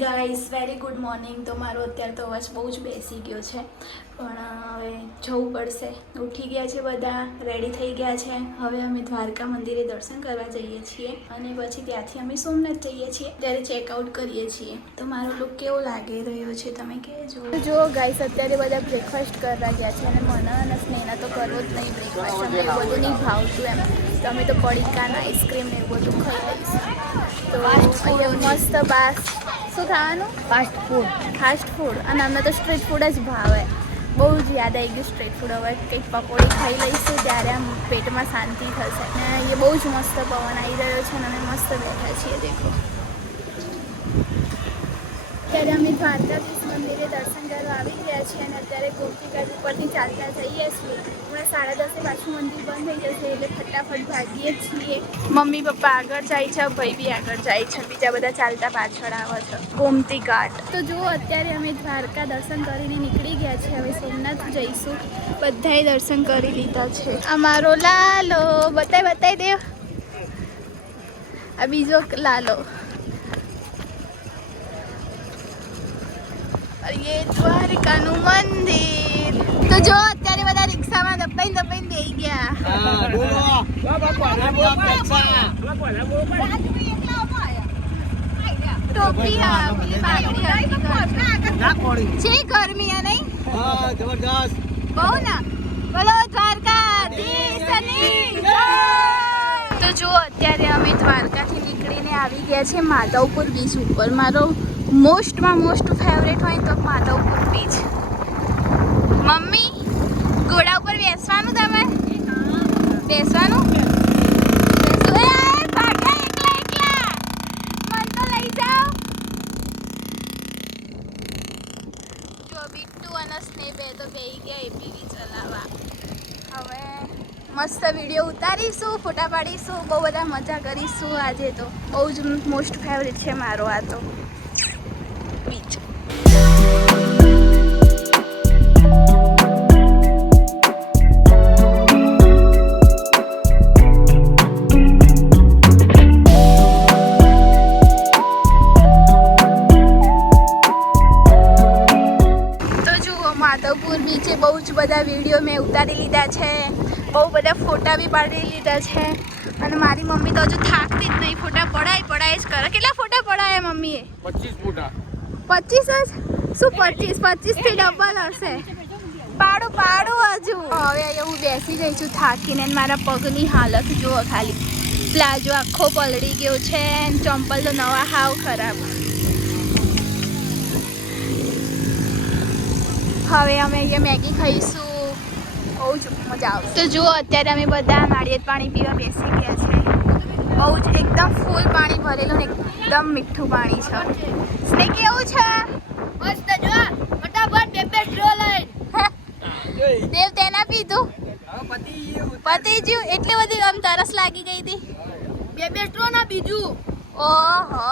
Guys very good morning. તો મારો અત્યારે તો અવાજ બહુ જ બેસી ગયો છે, પણ હવે જવું પડશે. ઉઠી ગયા છે બધા, રેડી થઈ ગયા છે. હવે અમે દ્વારકા મંદિરે દર્શન કરવા જઈએ છીએ અને પછી ત્યાંથી અમે સોમનાથ જઈએ છીએ. ત્યારે ચેકઆઉટ કરીએ છીએ. તો મારો લુક કેવો લાગી રહ્યો છે તમે કહેજો. જો ગાઈસ અત્યારે બધા બ્રેકફાસ્ટ કરવા ગયા છે અને મને અને સ્નેહા તો કરવો જ નહીં બ્રેકફાસ્ટ. અમને એવું બધું નહીં ભાવતું એમ. તો અમે તો પડીકા ને આઈસ્ક્રીમ ને એવું બધું ખાઈ લઈશું. તો અહીંયા મસ્ત બાસ શું ખાવાનું? Fast food. અને અમને તો સ્ટ્રીટ ફૂડ જ ભાવે. બહુ જ યાદ આવી ગયું સ્ટ્રીટ ફૂડ. હવે કંઈક પકોડી ખાઈ લઈશું ત્યારે આમ પેટમાં શાંતિ થશે. અને એ બહુ જ મસ્ત પવન આવી રહ્યો છે અને અમે મસ્ત બેઠા છીએ. દેખો ત્યારે અમે દ્વારકાધીશ મંદિરે દર્શન કરવા આવી ગયા છીએ અને અત્યારે ગોમતી ઘાટ ઉપરથી ચાલતા જઈએ છીએ. હમણાં 10:30 પાછું મંદિર બંધ થઈ જશે એટલે ફટાફટ ભાગીએ છીએ. મમ્મી પપ્પા આગળ જાય છે, ભાઈ બી આગળ જાય છે, બીજા બધા ચાલતા પાછળ આવે છે. ગોમતી ઘાટ તો જુઓ અત્યારે અમે દ્વારકા દર્શન કરીને નીકળી ગયા છીએ. હવે સોમનાથ જઈશું. બધાએ દર્શન કરી લીધા છે. અમારો લાલો બતાવી દે. આ બીજો લાલો. ये દ્વારકાનું મંદિર. તો જો અત્યારે બધા રિક્ષામાં દબાઈને બેસી ગયા. ટોપી હા પેલી બાગડી છે. ગરમી આ નહીં જબરદસ્ત બહુ ના. બોલો દ્વારકાધીશની જય. તો જો અત્યારે અમે દ્વારકાથી નીકળીને આવી ગયા છે માધવપુર બીચ ઉપર. મારો મોસ્ટમાં મોસ્ટ ફેવરેટ હોય તો માધવપુર બીચ. મમ્મી ઘોડા ઉપર બેસવાનું? તમે બેસવાનું? મન તો લઈ જાઓ. જો બિટ્ટુ અને સ્નેહ બે તો બેસી ગયા એપીવી ચલાવવા. હવે મસ્ત વિડીયો ઉતારીશું, ફોટા પાડીશું, બહુ બધા મજા કરીશું. આજે તો બહુ જ મોસ્ટ ફેવરેટ છે મારો આ તો બીચ. તો જુઓ માધવપુર બીચે બહુ જ બધા વિડીયો મેં ઉતારી લીધા છે, બહુ બધા ફોટા બી પાડી લીધા છે. અને મારી મમ્મી તો હજુ થાકતી જ નહીં, ફોટા પડાય જ કરે. કેટલા ફોટા પડાયા મમ્મીએ? 25 ફોટા. 25 જ? શું 25 થી ડબલ હશે? પાડું હજુ. હવે અહીંયા હું બેસી ગઈ છું થાકીને. મારા પગની હાલત જુઓ ખાલી. પ્લાઝો આખો પલળી ગયો છે. ચંપલ તો નવા હાવ ખરાબ. હવે અમે અહીંયા મેગી ખાઈશું. બહુ જ મજા આવશે. તો જુઓ અત્યારે અમે બધા નાળિયેર પાણી પીવા બેસી ગયા છે. બહુ જ એકદમ ફૂલ પાણી ભરેલું ને એકદમ મીઠું પાણી છે. સ્નેહ કેવું છે? મસ્ત. જો ફટાફટ બે સ્ટ્રો લઈ. દેવ તેના પીધું? પતિ જ્યું. એટલી બધી આમ તરસ લાગી ગઈ હતી. બે સ્ટ્રો ના બીજું. ઓહો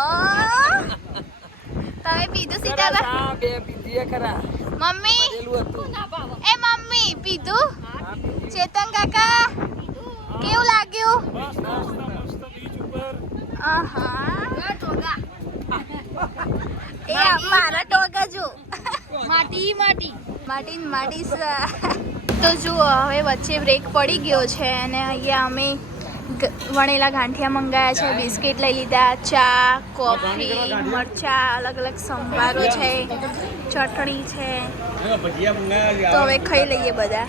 તમે પીધું સીધા? બે પીધી ખરા. મમ્મી એ મમ્મી પીધું? ચેતન કાકા કેવું લાગ્યું? એ મારા ટોગા જો માટી તો જુઓ હવે વચ્ચે બ્રેક પડી ગયો છે અને અહીંયા અમે વણેલા ગાંઠિયા મંગાયા છે, બિસ્કિટ લઈ લીધા, ચા, કોફી, મરચા, અલગ અલગ સંભારો છે, ચટણી છે. તો હવે ખાઈ લઈએ બધા.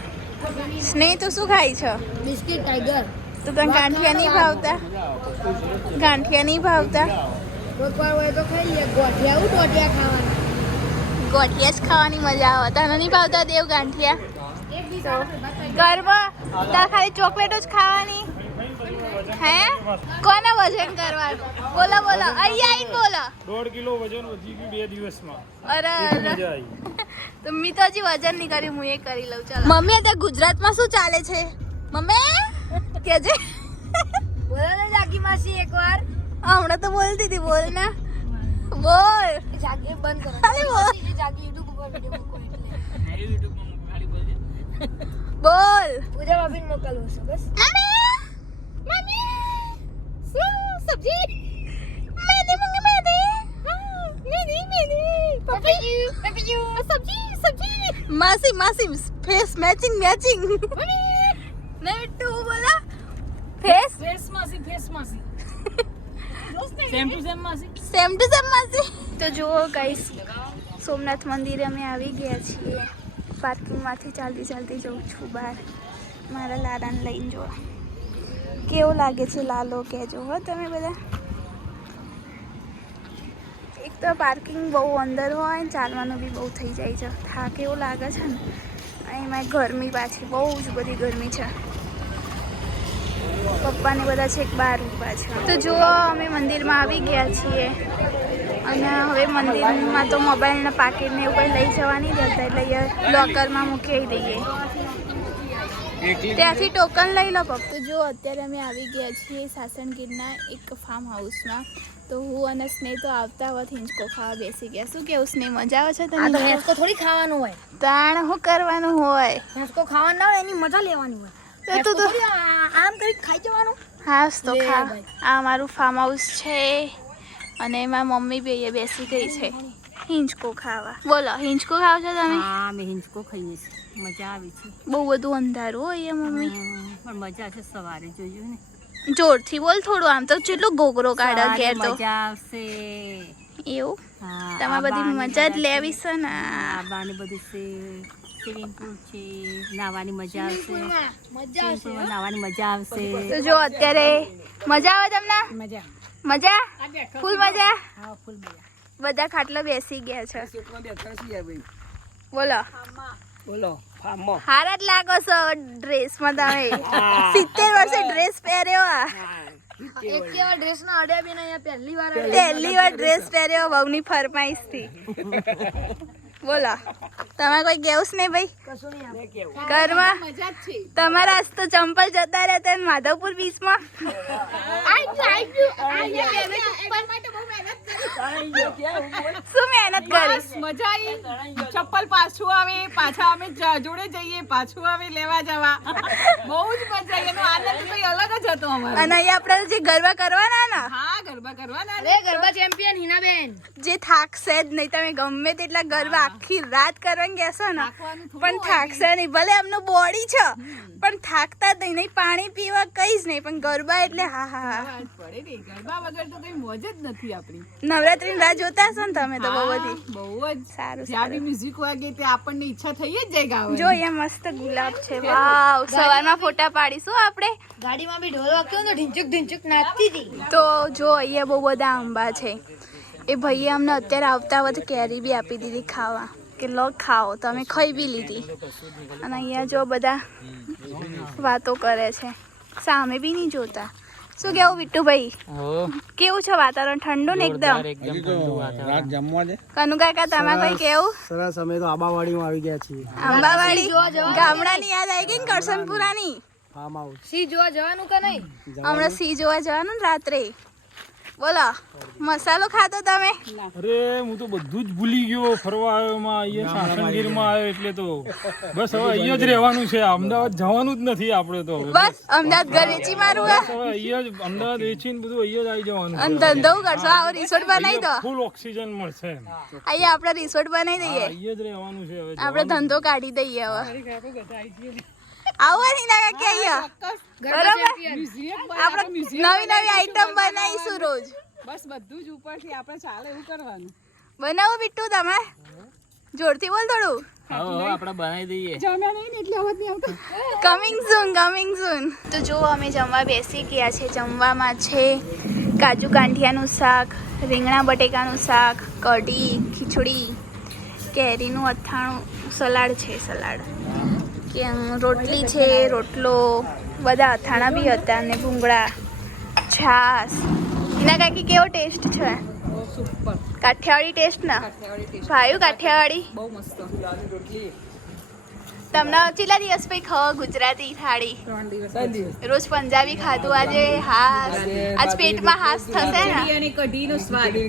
સ્નેહ તું શું ખાય છે? Biscuit tiger. તો તને ગાંઠિયા નહીં ભાવતા? કોકવાર હોય તો ખાઈ લે. ગોઠિયા ખાવાના. ગોઠિયા જ ખાવાની મજા આવે. તને નહીં ભાવતા દેવ ગાંઠિયા? તો ગરબા તાર ખાલી ચોકલેટો જ ખાવાની હે? કોને વજન કરવાનું? બોલો અહીંયા આવીને બોલો. 1.5 કિલો વજન વધી ગયું 2 દિવસમાં. અરે તો મી તો હજી વજન નહીં કર્યું, હું એ કરી લઉં. ચાલો મમ્મી અત્યારે ગુજરાતમાં શું ચાલે છે મમ્મી કેજે? બોલો ને જાગી માસી એકવાર. હમણાં તો બોલતી હતી. બોલ ના બોલ. જાગી બંધ કરો. ખાલી બોલ. જાગી યુટ્યુબ ઉપર વિડિયો મૂકો એટલે. બોલ. પૂજા ભાભીને મોકલવું છે બસ. મમ્મી શું સબ્જી? મેદી મંગા મેદી. મેદી માસી માસી ફેસ મેચિંગ મેચિંગ ને તું બોલા ફેસ ફેસ માસી સેમ ટુ સેમ માસી તો જુઓ ગાઈસ સોમનાથ મંદિરે અમે આવી ગયા છીએ પાર્કિંગમાંથી ચાલતી જઉં છું બહાર મારા લાલાને લઈને જો કેવો લાગે છે લાલો કહેજો હો તમે બધા એક તો પાર્કિંગ બહુ અંદર હોય ને ચાલવાનું બી બહુ થઈ જાય છે થાક એવું લાગે છે ને એમાં ગરમી પાછી બહુ જ બધી ગરમી છે પપ્પાને બધા છેક બહાર ઊભા છે તો જુઓ અમે મંદિરમાં આવી ગયા છીએ અને હવે મંદિરમાં તો મોબાઈલના પાકીટને એવું કંઈ લઈ જવા નહીં દેતા એટલે અહીંયા લોકરમાં મૂકી દઈએ ત્યાંથી ટોકન લઈ લો પપ્પા તો જો અત્યારે અમે આવી ગયા છીએ સાસણગીરના એક ફાર્મ હાઉસમાં તો હું અને સ્નેહ તો આવતા વખત હિંચકો ખાવા બેસી ગયા શું કેવું સ્નેહ મજા આવે છે તને હેસકો થોડી ખાવાનું હોય તાણ શું કરવાનું હોય હેસકો ખાવાનું ના હોય એની મજા લેવાની હોય તો તું આમ કરી ખાઈ જવાનું હા તો લે ખા ભાઈ. આ મારું ફાર્મ હાઉસ છે અને એમાં મમ્મી બી અહીંયા બેસી ગઈ છે હિંચકો ખાવા બોલો હિંચકો ખાવ છો તમે હા અમે હિંચકો ખાઈએ છીએ મજા આવે છે બહુ બધું અંધારું હોય મમ્મી પણ મજા છે સવારે જોજો ને જોરથી બોલ થોડું આમ તો કેટલો ઘોઘરો કાઢે ઘેર તો મજા આવશે એવું હા તમારે બધી મજા જ લેવી છે ને આબાને બધું છે સ્વિમિંગ પુલ છે નાહવાની મજા આવશે સ્વિમિંગ પુલમાં નાહવાની મજા આવશે તો જો અત્યારે મજા આવે તમને મજા મજા ફૂલ મજા હા ફૂલ મજા બધા ખાટલો બેસી ગયા છે ક્ષેત્રમાં બેઠા છીએ ભાઈ બોલો બોલો ફાર્મમાં હારા જ લાગો છો ડ્રેસમાં તમે 70 વર્ષે ડ્રેસ પહેર્યો આ એક કેવા ડ્રેસ ના અડ્યા બી નહીં પહેલી વાર પહેલી વાર ડ્રેસ પહેર્યો વહુની ફરમાઈશ થી બોલો તમારે કોઈ કેવું નહીં ભાઈ કશું નહીં આવે કેવું ઘરમાં મજા જ છે તમારા આજ તો ચંપલ જતા રહેતા ને માધવપુર બીચમાં શું મહેનત કરી મજા આવી ચપ્પલ પાછું આવે પાછા અમે જોડે જઈએ પાછું આવે લેવા જવા બહુ જ મજા આવી એનો આનંદ કઈ અલગ જ હતો અમારો અને અહીંયા આપણે જે ગરબા કરવાના ને હા ગરબા કરવાના અરે ગરબા ચેમ્પિયન હિનાબેન જે થાકશે જ નહીં તમે ગમે તેટલા ગરબા આખી રાત કરવાની કહેશો ને પણ થાકશે નહીં ભલે એમનું બોડી છે પણ થાકતા જ નહીં પાણી પીવા કઈ જ નહીં પણ ગરબા એટલે હા હા હા પડે ને ગરબા વગર તો કઈ મોજ જ નથી આપણી નવરાત્રીની રાહ જોતા હશો ને તમે તો બહુ હા, બધી બહુ જ સારું જ્યાં બી સારું મ્યુઝિક વાગે તે આપણને ઈચ્છા થઈ જ જાય ગાવાની જો અહીંયા મસ્ત ગુલાબ છે વાવ સવારમાં ફોટા પાડીશું આપણે ગાડીમાં બી ઢોલ વાગતો ને ઢીંચુક નાચતી હતી તો જો અહીંયા બહુ બધા આંબા છે એ ભાઈએ અમને અત્યારે આવતા વખતે કેરી બી આપી દીધી ખાવા કે લો ખાઓ તો અમે ખાઈ બી લીધી અને અહીંયા જો બધા વાતો કરે છે સામે બી નહીં જોતા શું કેવું વિટ્ટુભાઈ કેવું છે વાતાવરણ ઠંડુ ને એકદમ રાત જમવા છે કનુ કાકા તમારે કોઈ કેવું સરસ અમે તો આંબાવાડીમાં આવી ગયા છીએ આંબાવાડી ગામડાની યાદ આવી ગઈ ને કરસનપુરાની ફાર્મ હાઉસ સી જોવા જવાનું કે નહીં હમણાં સિંહ જોવા જવાનું ને રાત્રે બોલો મસાલો ખાતો તમે અરે હું તો બધું જ ભૂલી ગયો ફરવા આવ્યો માં અહીંયા સાસણગીરમાં આવ્યો એટલે તો બસ હવે અહીંયા જ રહેવાનું છે અમદાવાદ જવાનું જ નથી આપણે તો બસ અમદાવાદ ઘર વેચી મારું બસ હવે અહીંયા જ અમદાવાદ વેચીને બધું અહીંયા જ આવી જવાનું અને ધંધો કરશો આવો રિસોર્ટ બનાવી દો ફૂલ ઓક્સિજન મળશે એમ. અહીંયા આપણે રિસોર્ટ બનાવી દઈએ અહીંયા જ રહેવાનું છે હવે આપણે ધંધો કાઢી દઈએ હવે આવવાની ના કે અહીંયા બરાબર આપણે નવી નવી આઈટમ બનાવીશું રોજ બસ બધું જ ઉપરથી આપણે ચાલે એવું કરવાનું બનાવો બિટ્ટુ તમે જોરથી બોલ થોડું આપણે બનાવી દઈએ જમ્યા નહીં ને એટલે અવાજ નહીં આવતો કમિંગ સૂન તો જો અમે જમવા બેસી ગયા છે જમવામાં છે કાજુ કાંઠિયાનું શાક રીંગણા બટેકાનું શાક કઢી ખીચડી કેરીનું અથાણું સલાડ છે સલાડ કે રોટલી છે રોટલો બધા અથાણા બી હતા અને ભૂંગળા છાશ એના કાકી કેવો ટેસ્ટ છે સુપર કાઠિયાવાડી ટેસ્ટ ને ભાયું કાઠિયાવાડી બહુ મસ્ત તમને કેટલા દિવસ પછી ખાવા ગુજરાતી થાળી 3 દિવસ રોજ પંજાબી ખાધું આજે હાસ આજ પેટમાં હાસ થશે ને અને કઢીનો સ્વાદ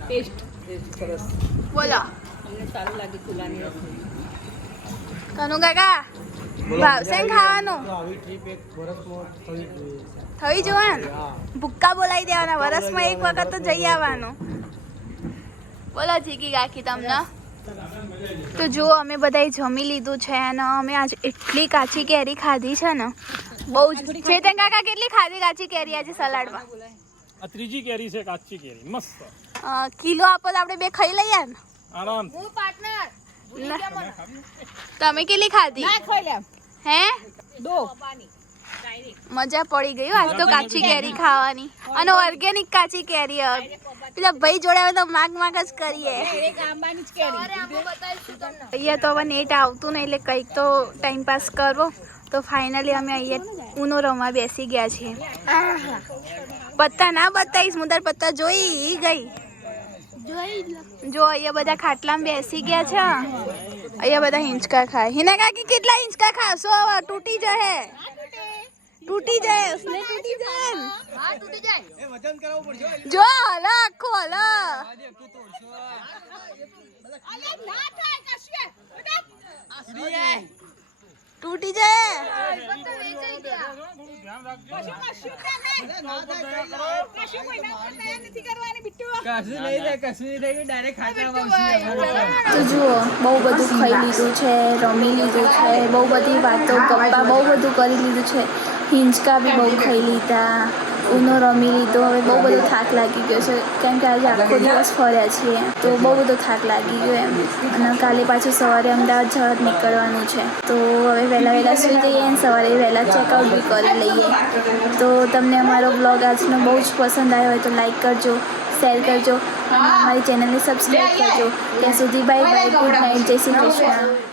ટેસ્ટ બોલો અમને સારું લાગે ચૂલાની રસોઈ કનુ કાકા ભાવશે ને ખાવાનું આવી ટ્રીપ એક વર્ષમાં થવી જોઈએ થઈ જવાનું ભૂક્કા બોલાવી દેવાના વરસમાં એક વખત તો જઈ આવવાનું બોલો જીગી કાકી તમને તો જો અમે બધાએ જમી લીધું છે અને અમે આજ એટલી કાચી કેરી ખાધી છે ને બહુ જ ચેતન કાકા કેટલી ખાધી કાચી કેરી આજે સલાડમાં આ ત્રીજી કેરી છે કાચી કેરી મસ્ત કિલો આપો તો આપણે બે ખાઈ લઈએ ને આરામ તમે કેટલી ખાધી ના ખાઈ લે હે દો મજા પડી ગઈ હો આજ તો કાચી કેરી ખાવાની અને ઓર્ગેનિક કાચી કેરી પેલા ભાઈ જોડે આવે તો માગ જ કરીએ એક આંબાની જ કેરી અહીંયા તો હવે નેટ આવતું નહીં એટલે કંઈક તો ટાઈમ પાસ કરવો તો ફાઇનલી અમે અહીંયા ઉનો રમવા બેસી ગયા છીએ પત્તા ના બતાવીશ હું તાર પત્તા જોઈ ગઈ જો અહીંયા બધા ખાટલામાં બેસી ગયા છે અહીંયા બધા હિંચકા ખાય હિના કાકી કેટલા હિંચકા ખાશો હવે તૂટી જાય તૂટી જાય उसने તૂટી જાય જો હલો આખો હલો તૂટી જાય તો જુઓ બહુ બધું ખાઈ લીધું છે રમી લીધું છે બહુ બધી વાતો ગપ્પા બહુ બધું કરી લીધું છે હિંચકા બી બહુ ખાઈ લીધા ઉનો રમી લીધો હવે બહુ બધો થાક લાગી ગયો છે કેમ કે આજે આખો દિવસ ફર્યા છીએ તો બહુ બધો થાક લાગી ગયો એમ અને કાલે પાછું સવારે અમદાવાદ જવા નીકળવાનું છે તો હવે વહેલા સૂઈ જઈએ અને સવારે વહેલા ચેકઆઉટ બી કરી લઈએ તો તમને અમારો બ્લોગ આજનો બહુ જ પસંદ આવ્યો હોય તો લાઈક કરજો શેર કરજો અને અમારી ચેનલને સબસ્ક્રાઈબ કરજો ત્યાં સુધી બાય બાય ગુડ નાઇટ જય શ્રી કૃષ્ણ